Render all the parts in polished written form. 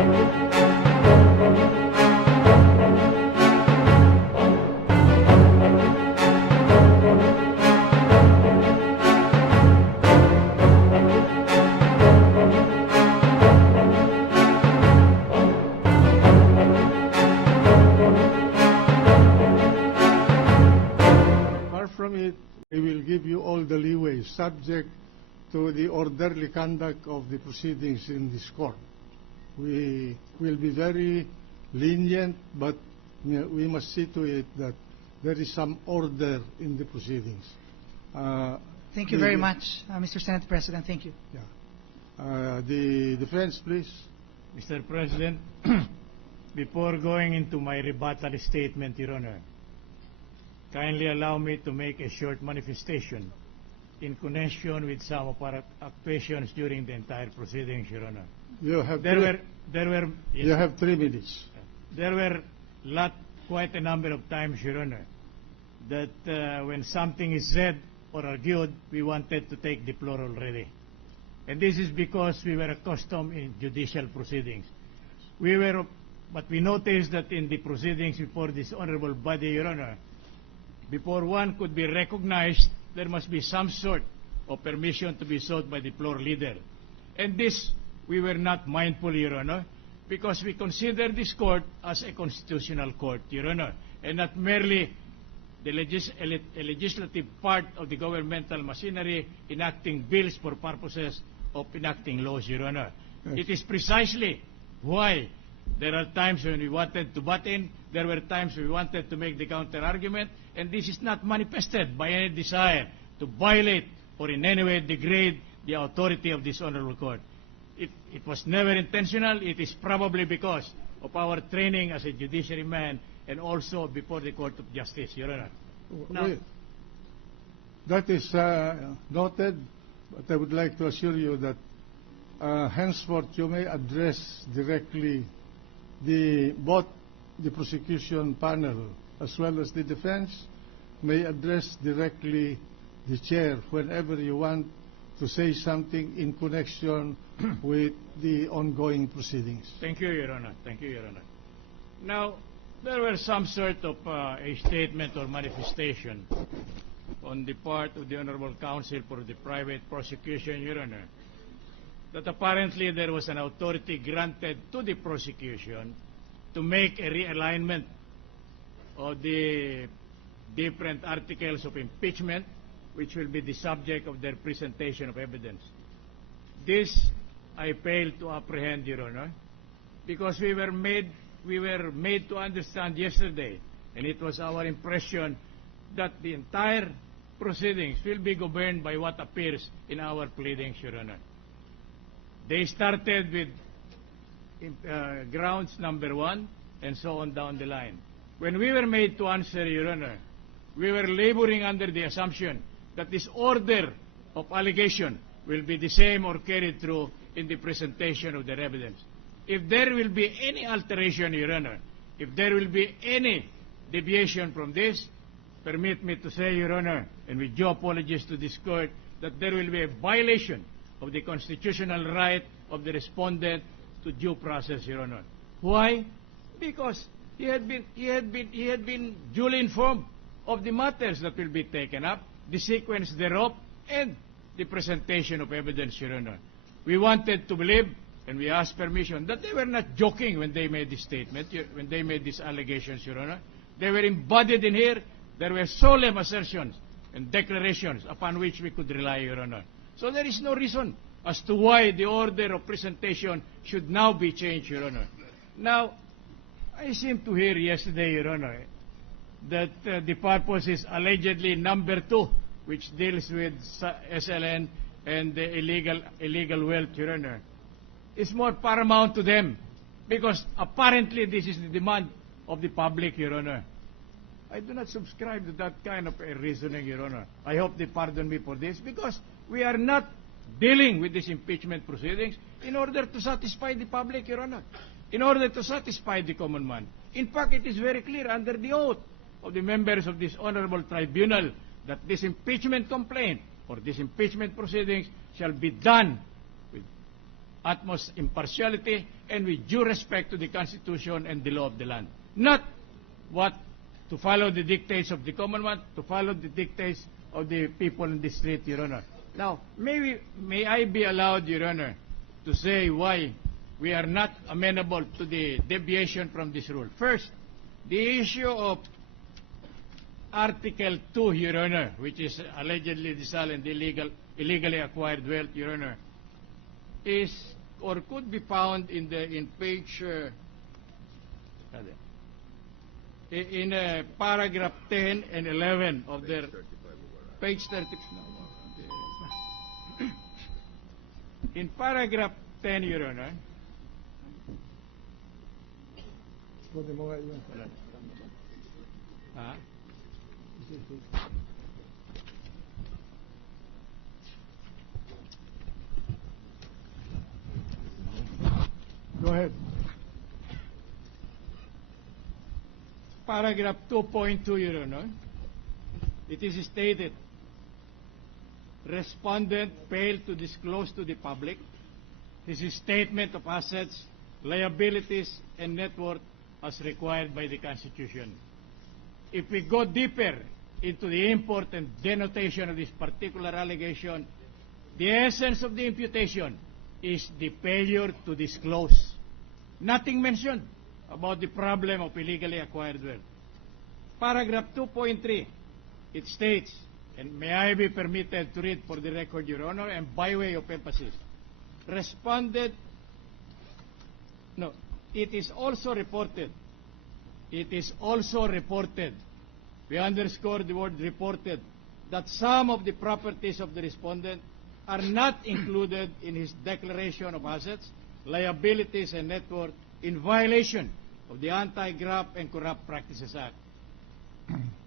Far from it, we will give you all the leeway subject to the orderly conduct of the proceedings in this court. We will be very lenient, but we must see to it that there is some order in the proceedings. Thank you very much, Mr. Senate President. Thank you. Yeah. The defense, please. Mr. President, before going into my rebuttal statement, Your Honor, kindly allow me to make a short manifestation in connection with some of our actuations during the entire proceedings, Your Honor. You have you have 3 minutes. There were quite a number of times, Your Honor, that when something is said or argued, we wanted to take the floor already. And this is because we were accustomed in judicial proceedings. But we noticed that in the proceedings before this honorable body, Your Honor, before one could be recognized, there must be some sort of permission to be sought by the floor leader. And this, we were not mindful, Your Honor, because we consider this court as a constitutional court, Your Honor, and not merely the legislative part of the governmental machinery enacting bills for purposes of enacting laws, Your Honor. Yes. It is precisely why there are times when we wanted to butt in, there were times we wanted to make the counter-argument, and this is not manifested by any desire to violate or in any way degrade the authority of this honorable court. It was never intentional. It is probably because of our training as a judiciary man and also before the Court of Justice, Your Honor. Now, that is noted, but I would like to assure you that henceforth you may address directly both the prosecution panel as well as the defense may address directly the chair whenever you want to say something in connection with the ongoing proceedings. Thank you, Your Honor. Thank you, Your Honor. Now, there were some sort of a statement or manifestation on the part of the Honorable Counsel for the private prosecution, Your Honor, that apparently there was an authority granted to the prosecution to make a realignment of the different articles of impeachment which will be the subject of their presentation of evidence. This I fail to apprehend, Your Honor, because we were made to understand yesterday, and it was our impression that the entire proceedings will be governed by what appears in our pleadings, Your Honor. They started with grounds number 1 and so on down the line. When we were made to answer, Your Honor, we were laboring under the assumption that this order of allegation will be the same or carried through in the presentation of their evidence. If there will be any alteration, Your Honor, if there will be any deviation from this, permit me to say, Your Honor, and with due apologies to this court, that there will be a violation of the constitutional right of the respondent to due process, Your Honor. Why? Because he had been duly informed of the matters that will be taken up, the sequence thereof, and the presentation of evidence, Your Honor. We wanted to believe, and we asked permission, that they were not joking when they made this statement, when they made these allegations, Your Honor. They were embodied in here. There were solemn assertions and declarations upon which we could rely, Your Honor. So there is no reason as to why the order of presentation should now be changed, Your Honor. Now, I seem to hear yesterday, Your Honor, that the purpose is allegedly number 2, which deals with SLN and the illegal wealth, Your Honor. It's more paramount to them because apparently this is the demand of the public, Your Honor. I do not subscribe to that kind of a reasoning, Your Honor. I hope they pardon me for this because we are not dealing with these impeachment proceedings in order to satisfy the public, Your Honor, in order to satisfy the common man. In fact, it is very clear under the oath of the members of this honorable tribunal that this impeachment complaint or this impeachment proceedings shall be done with utmost impartiality and with due respect to the Constitution and the law of the land. Not to follow the dictates of the Commonwealth, to follow the dictates of the people in the street, Your Honor. Now, may I be allowed, Your Honor, to say why we are not amenable to the deviation from this rule. First, the issue of Article 2, Your Honor, which is allegedly disallowed illegally acquired wealth, Your Honor, is or could be found in page in paragraph 10 and 11 of their page 30. In paragraph 10, Your Honor. Go ahead. Paragraph 2.2, Your Honor. It is stated, respondent failed to disclose to the public his statement of assets, liabilities, and net worth as required by the Constitution. If we go deeper into the import and denotation of this particular allegation, the essence of the imputation is the failure to disclose. Nothing mentioned about the problem of illegally acquired wealth. Paragraph 2.3, it states, and may I be permitted to read for the record, Your Honor, and by way of emphasis, it is also reported, we underscore the word reported, that some of the properties of the respondent are not included in his declaration of assets, liabilities, and net worth in violation of the Anti-Graft and Corrupt Practices Act.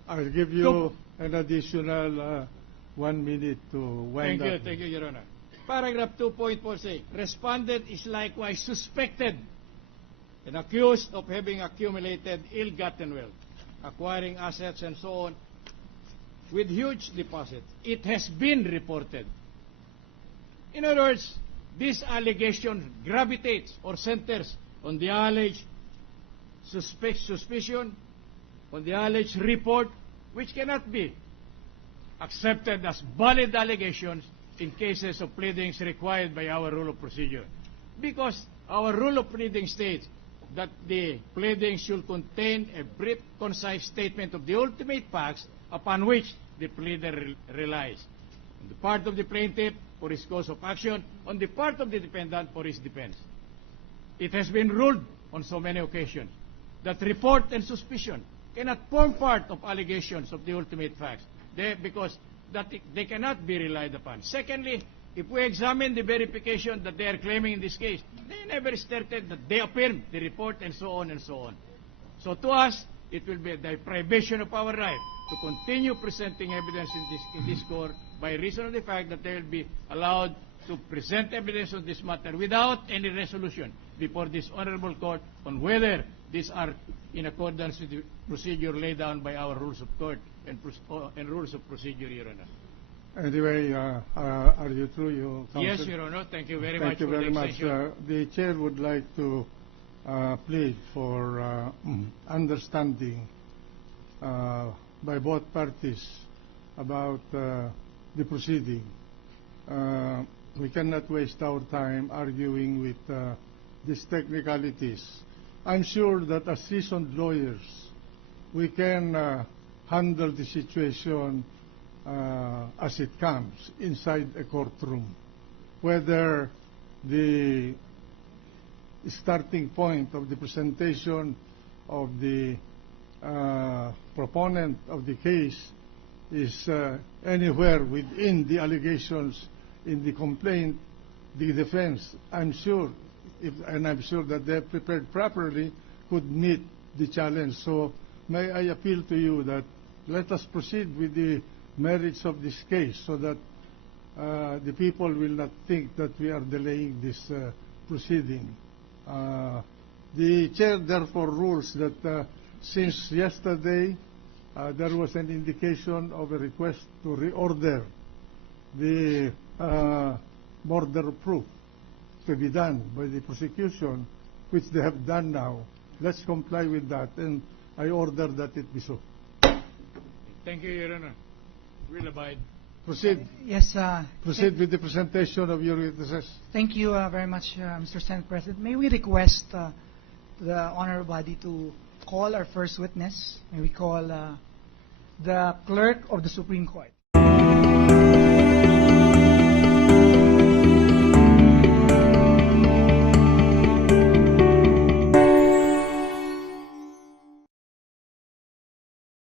I'll give you an additional 1 minute to wind up. Thank you, Your Honor. Paragraph 2.4 says, respondent is likewise suspected and accused of having accumulated ill-gotten wealth, acquiring assets and so on, with huge deposits. It has been reported. In other words, this allegation gravitates or centers on the alleged suspicion, on the alleged report, which cannot be accepted as valid allegations in cases of pleadings required by our rule of procedure. Because our rule of pleading states that the pleading should contain a brief, concise statement of the ultimate facts upon which the pleader relies. On the part of the plaintiff for his cause of action, on the part of the defendant for his defense. It has been ruled on so many occasions that report and suspicion cannot form part of allegations of the ultimate facts because they cannot be relied upon. Secondly, if we examine the verification that they are claiming in this case, they never stated that they affirmed the report and so on and so on. So to us, it will be a deprivation of our right to continue presenting evidence in this court by reason of the fact that they will be allowed to present evidence on this matter without any resolution before this honorable court on whether these are in accordance with the procedure laid down by our rules of court and rules of procedure, Your Honor. Anyway, are you through, your counsel? Yes, Your Honor. Thank you very much for the Thank you very extension. much. The chair would like to plead for understanding by both parties about the proceeding. We cannot waste our time arguing with these technicalities. I'm sure that as seasoned lawyers, we can handle the situation as it comes inside a courtroom. Whether the starting point of the presentation of the proponent of the case is anywhere within the allegations in the complaint, the defense, I'm sure that they're prepared properly, could meet the challenge. So may I appeal to you that let us proceed with the merits of this case so that the people will not think that we are delaying this proceeding. The chair therefore rules that since yesterday there was an indication of a request to reorder the border proof. to be done by the prosecution, which they have done now. Let's comply with that, and I order that it be so. Thank you, Your Honor. We'll abide. Proceed. Yes, Proceed with the presentation of your witnesses. thank you very much, Mr. Senate President. May we request the honorable body to call our first witness? May we call the clerk of the Supreme Court.